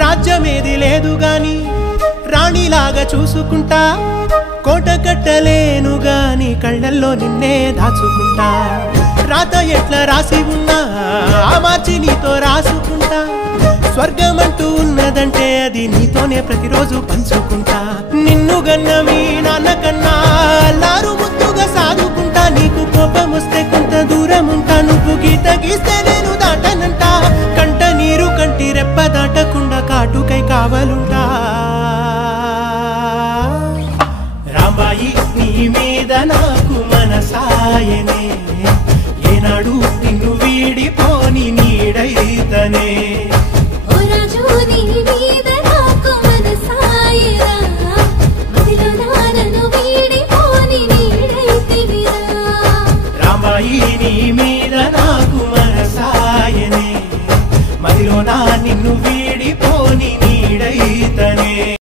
రాజ్యమేది లేదు గాని రాణిలాగా చూసుకుంటా కోట కట్టలేను గాని కళ్ళల్లో నిన్నే దాచుకుంటా రాత ఎట్లా రాసి ఉన్నా ఆ మార్చి నీతో రాసుకుంటా స్వర్గమంటూ ఉన్నదంటే అది నీతోనే ప్రతిరోజు పంచుకుంటా నిన్ను గన్న మీ నాన్న కన్నా లారు ముద్దుగా సాదుకుంటా నీకు కోపం వస్తే కొంత దూరం ఉంటా నువ్వు గీత గీస్తే నేను దాటనంట కంట నీరు కంటి రెప్ప దాటకుండా కాటుకై కావలుంటా రాంబాయి నీ మీద నాకు మనసాయనే ఏనాడు నిన్ను వీడిపోని నీడైతనే రాంబాయి నీ మీద నాకు మనసాయనే మదిలో నా నిన్ను వీడిపోని నీడైతనే